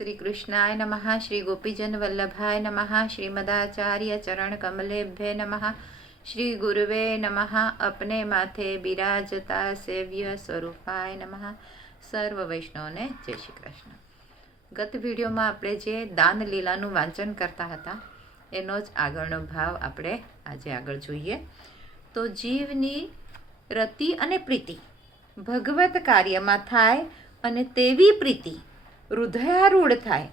श्री कृष्णाय नमः। श्री गोपीजन वल्लभाय नमः। श्रीमदाचार्य चरण कमलेभ्ये नमः। श्री गुरुवे नमः। अपने माथे बिराजता सेव्य स्वरूपाय नमः। सर्व वैष्णवने जय श्री कृष्ण। गत विडियो में आपणे जे दान लीलानुं वांचन करता हता एनो ज आगळनो भाव आपणे आजे आगळ जोईए। तो जीवनी रति अने प्रीति भगवत कार्यमां थाय अने तेवी प्रीति हृदयारूढ़ थाय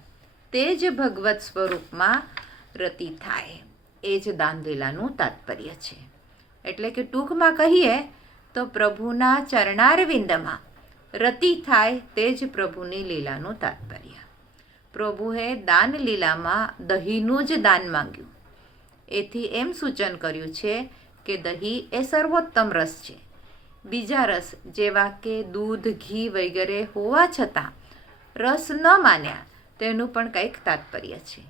ते ज भगवत स्वरूप में रति थाय ए ज दान लीलानुं तात्पर्य छे। एटले के टूंक में कहीए तो प्रभुना चरणारविंदमां रति थाय ते ज प्रभुनी लीलानुं तात्पर्य। प्रभुए दान लीला में दहीनुं ज दान मांग्युं। एथी एम सूचन कर्युं छे के दही ए सर्वोत्तम रस छे। बीजा रस जेवा के दूध घी वगैरे होवा छतां रस न मान्या तेनुं पण कंईक तात्पर्य छे।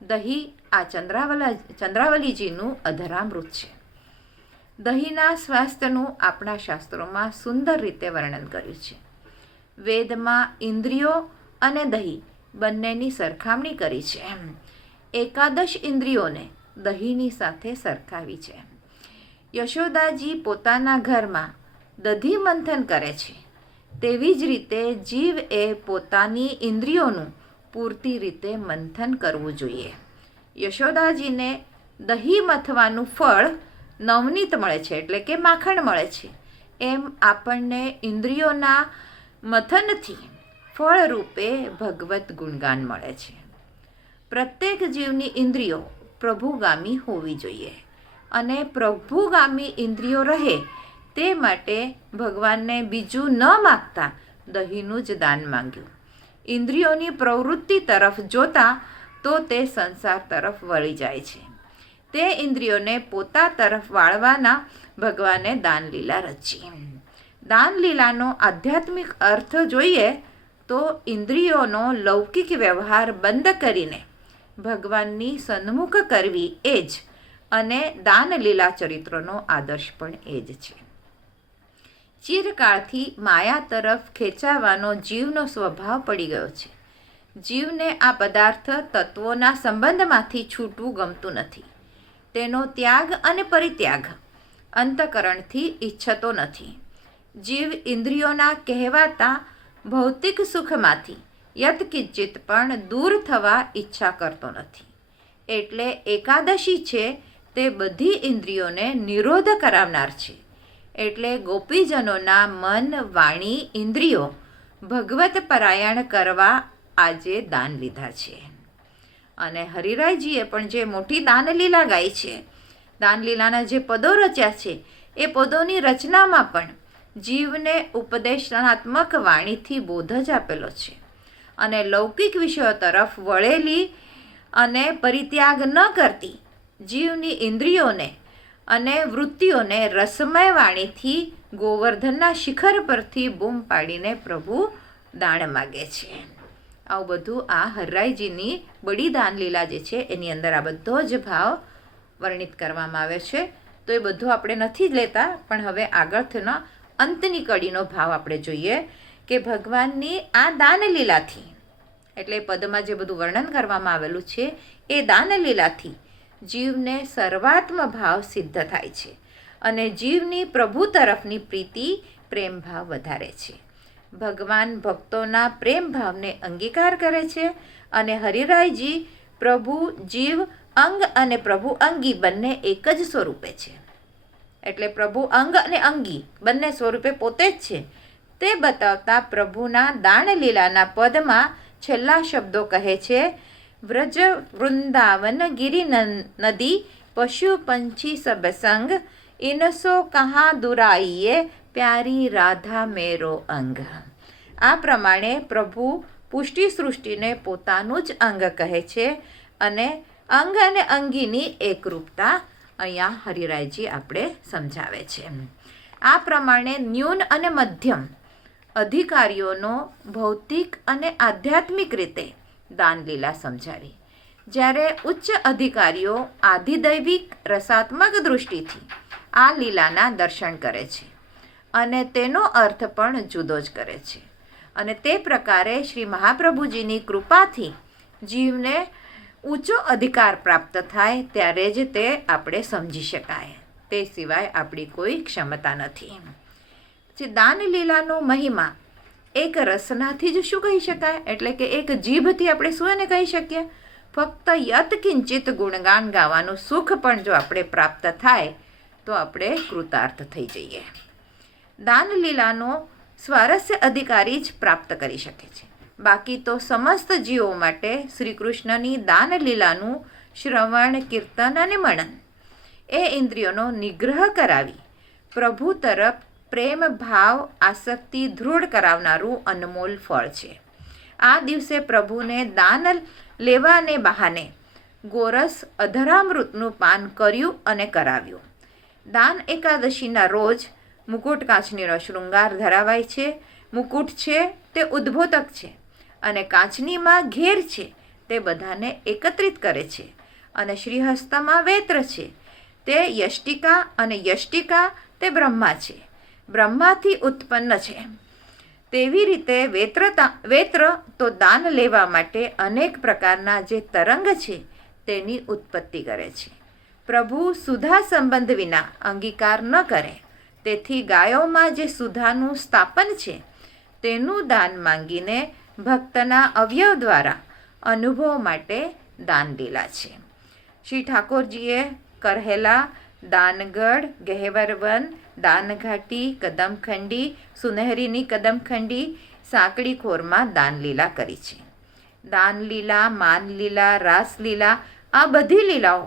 दही आ चंद्रावलीजीनुं अधरामृत छे। दहीना स्वास्थ्यनुं आपणा शास्त्रोमां सुंदर रीते वर्णन कर्युं छे। वेदमां इंद्रियो अने दही बंनेनी सरखामणी करी छे। एकादश इंद्रियोने दहीनी साथे सरखावी छे। यशोदाजी पोताना घरमां दधी मंथन करे छे तेवी ज रीते जीव ए पोतानी इंद्रियोनुं पूरती रीते मंथन करवुं जोईए। यशोदाजीने दही मथवानुं फळ नवनीत मळे छे एटले के माखण मळे छे। एम आपणने इंद्रियोना मथनथी फळ रूपे भगवत गुणगान मळे छे। प्रत्येक जीवनी इंद्रियो प्रभुगामी होवी जोईए अने प्रभुगामी इंद्रियो रहे ते माटे भगवानने बीजू न मागता दहीनुं ज दान मांग्युं। इंद्रियोनी प्रवृत्ति तरफ जोता तो ते संसार तरफ वળી જાય છે। તે इंद्रियोने पोता तरफ વાળવાના ભગવાને દાન લીલા રચી। દાન લીલાનો આધ્યાત્મિક અર્થ જોઈએ તો ઇન્દ્રિયોનો લૌકિક વ્યવહાર બંધ કરીને ભગવાનની સન્મુખ કરવી એ જ અને દાન લીલા ચરિત્રનો આદર્શ પણ એ જ છે। ચિરકાળથી માયા તરફ ખેંચાવાનો જીવનો સ્વભાવ પડી ગયો છે। જીવને આ પદાર્થ તત્વોના સંબંધમાંથી છૂટવું ગમતું નથી। તેનો ત્યાગ અને પરિત્યાગ અંતઃકરણથી ઈચ્છતો નથી। જીવ ઇન્દ્રિયોના કહેવાતા ભૌતિક સુખમાંથી યત્કિંચિત પણ દૂર થવા ઈચ્છા કરતો નથી। એટલે એકાદશી છે તે બધી ઇન્દ્રિયોને નિરોધ કરાવનાર છે। એટલે ગોપીજનોના મન વાણી ઇન્દ્રિયો ભગવત પરાયણ કરવા આજે દાન લીધા છે। અને હરિરાયજીએ પણ જે મોટી દાનલીલા ગાઈ છે, દાનલીલાના જે પદો રચ્યા છે એ પદોની રચનામાં પણ જીવને ઉપદેશાત્મક વાણીથી બોધ જ આપેલો છે। અને લૌકિક વિષયો તરફ વળેલી અને પરિત્યાગ ન કરતી જીવની ઇન્દ્રિયોને અને વૃત્તિઓને રસમય વાણીથી ગોવર્ધનના શિખર પરથી બૂમ પાડીને પ્રભુ દાણ માગે છે। આવું બધું આ હરિરાયજીની બડી દાનલીલા જે છે એની અંદર આ બધો જ ભાવ વર્ણિત કરવામાં આવે છે। તો એ બધું આપણે નથી જ લેતા, પણ હવે આગળનો અંતની કડીનો ભાવ આપણે જોઈએ કે ભગવાનની આ દાનલીલાથી એટલે પદમાં જે બધું વર્ણન કરવામાં આવેલું છે એ દાનલીલાથી જીવને સર્વાત્મ ભાવ સિદ્ધ થાય છે અને જીવની પ્રભુ તરફની પ્રીતિ પ્રેમ ભાવ વધારે છે। ભગવાન ભક્તોના પ્રેમ ભાવને અંગીકાર કરે છે અને હરિરાયજી પ્રભુ જીવ અંગ અને પ્રભુ અંગી બંને એક જ સ્વરૂપે છે। એટલે પ્રભુ અંગ અને અંગી બંને સ્વરૂપે પોતે જ છે તે બતાવતા પ્રભુના દાનલીલાના પદમાં છેલ્લા શબ્દો કહે છે, व्रज वृंदावन गिरी नदी पशु पंछी सब संग इनसो कहाँ दुराइए प्यारी राधा मेरो अंग। आ प्रमाणे प्रभु पुष्टि सृष्टिने पोतानुं ज अंग कहे छे अने अंग अने अंगीनी एकरूपता अहींया हरिरायजी आपणे समजावे छे। आ प्रमाणे न्यून अने मध्यम अधिकारीओनो भौतिक अने आध्यात्मिक रीते दानलीला समझावी, જ્યારે ઉચ્ચ અધિકારીઓ આધિદૈવિક રસાત્મક દૃષ્ટિથી આ લીલાના દર્શન કરે છે અને તેનો અર્થ પણ જુદો જ કરે છે। અને તે પ્રકારે શ્રી મહાપ્રભુજીની કૃપાથી જીવને ઊંચો અધિકાર પ્રાપ્ત થાય ત્યારે જ તે આપણે સમજી શકાય. તે સિવાય આપણી કોઈ ક્ષમતા નથી. પછી દાનલીલાનો મહિમા એક રસનાથી જ શું કહી શકાય, એટલે કે એક જીભથી આપણે શું એને કહી શકીએ? ફક્ત યત્કિંચિત ગુણગાન ગાવાનું સુખ પણ જો આપણે પ્રાપ્ત થાય તો આપણે કૃતાર્થ થઈ જઈએ. દાનલીલાનો સ્વારસ્ય અધિકારી જ પ્રાપ્ત કરી શકે છે. બાકી તો સમસ્ત જીવો માટે શ્રી કૃષ્ણની દાનલીલાનું શ્રવણ, કીર્તન અને મનન એ ઇન્દ્રિયોનો નિગ્રહ કરાવી પ્રભુ તરફ પ્રેમ ભાવ આસક્તિ દૃઢ કરાવનારું અનમોલ ફળ છે. આ દિવસે પ્રભુને દાન લેવાને બહાને ગોરસ અધરામૃતનું પાન કર્યું અને કરાવ્યું. દાન એકાદશીના રોજ મુકુટ કાંચનીનો શૃંગાર ધરાવાય છે. મુકુટ છે તે ઉદ્બોધક છે અને કાંચનીમાં ઘેર છે તે બધાને એકત્રિત કરે છે. અને શ્રીહસ્તમાં વેત્ર છે તે યષ્ટિકા અને યષ્ટિકા તે બ્રહ્મા છે, બ્રહ્માથી ઉત્પન્ન છે. તેવી રીતે વેત્ર તો દાન લેવા માટે અનેક પ્રકારના જે તરંગ છે તેની ઉત્પત્તિ કરે છે. પ્રભુ સુધા સંબંધ વિના અંગીકાર ન કરે, તેથી ગાયોમાં જે સુધાનું સ્થાપન છે તેનું દાન માંગીને ભક્તના અવયવ દ્વારા અનુભવ માટે દાન લીલા છે. શ્રી ઠાકોરજીએ કरहेલા દાનગઢ, ગહેવરવન, દાનઘાટી, કદમખંડી, સુનહેરીની કદમખંડી, સાંકડી ખોરમાં દાનલીલા કરી છે. દાનલીલા, માનલીલા, રાસલીલા આ બધી લીલાઓ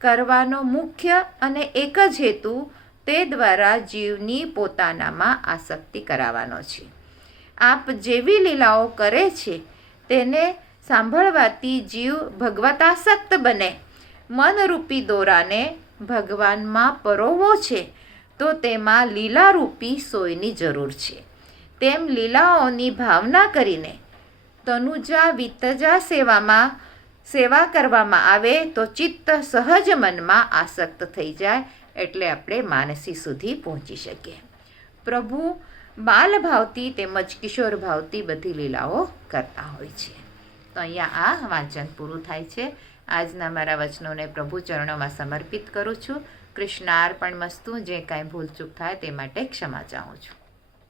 કરવાનો મુખ્ય અને એક જ હેતુ તે દ્વારા જીવની પોતાનામાં આસક્તિ કરાવવાનો છે. આપ જેવી લીલાઓ કરે છે તેને સાંભળવાથી જીવ ભગવતાસક્ત બને. મનરૂપી દોરાને ભગવાનમાં પરોવવો છે તો તેમાં લીલારૂપી સોયની જરૂર છે. તેમ લીલાઓની ભાવના કરીને તનુજા વિતજા સેવા કરવામાં આવે તો ચિત્ત સહજ મનમાં આસક્ત થઈ જાય, એટલે આપણે માનસી સુધી પહોંચી શકીએ. પ્રભુ બાલભાવથી તેમજ કિશોર ભાવથી બધી લીલાઓ કરતા હોય છે. તો અહીંયા આ વાંચન પૂરું થાય છે. આજના મારા વચનોને પ્રભુ ચરણોમાં સમર્પિત કરું છું. કૃષ્ણાર્પણમસ્તુ. જે કાંઈ ભૂલચૂક થાય તે માટે ક્ષમા ચાહું છું.